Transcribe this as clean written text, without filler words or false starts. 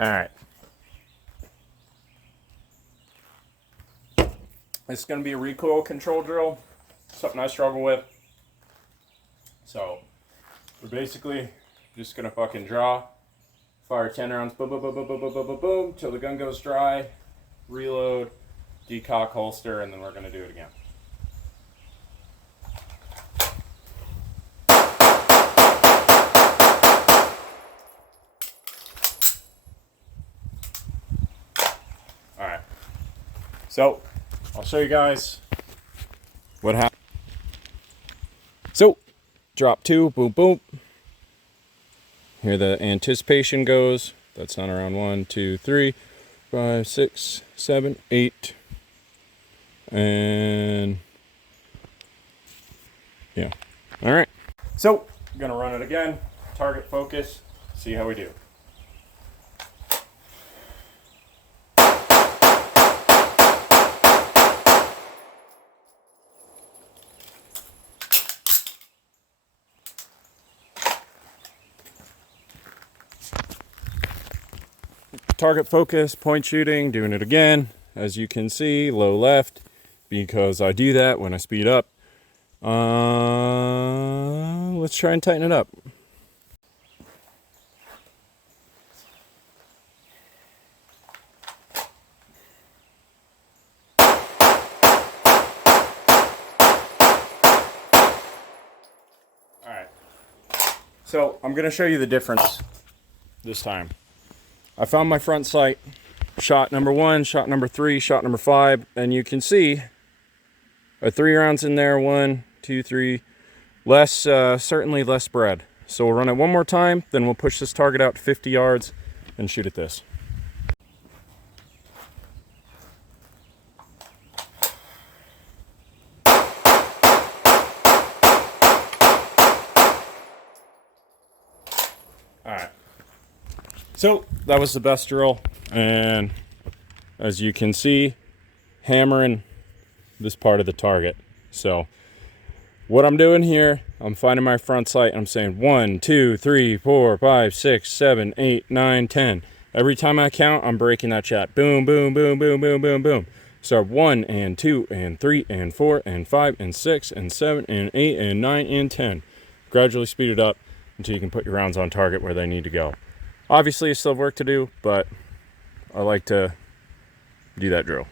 All right. This is going to be a recoil control drill, something I struggle with. So we're basically just going to fucking draw, fire 10 rounds, boom, boom, boom, boom, boom, boom, boom, boom, boom, till the gun goes dry, reload, decock, holster, and then we're going to do it again. Alright, so I'll show you guys what happened. So, drop 2, boom, boom. Here the anticipation goes. That's on around 1, 2, 3, 5, 6, 7, 8. And yeah. Alright. So, I'm going to run it again. Target focus. See how we do. Target focus, point shooting, doing it again. As you can see, low left, because I do that when I speed up. Let's try and tighten it up. Alright, so I'm going to show you the difference this time. I found my front sight, shot number 1, shot number 3, shot number 5, and you can see 3 rounds in there, 1, 2, 3, less, certainly less spread. So we'll run it one more time, then we'll push this target out to 50 yards and shoot at this. Alright. So that was the best drill, and as you can see, hammering this part of the target. So what I'm doing here, I'm finding my front sight, I'm saying 1, 2, 3, 4, 5, 6, 7, 8, 9, 10. Every time I count, I'm breaking that shot. Boom, boom, boom, boom, boom, boom, boom. So 1 and 2 and 3 and 4 and 5 and 6 and 7 and 8 and 9 and 10. Gradually speed it up until you can put your rounds on target where they need to go. Obviously, I still have work to do, but I like to do that drill.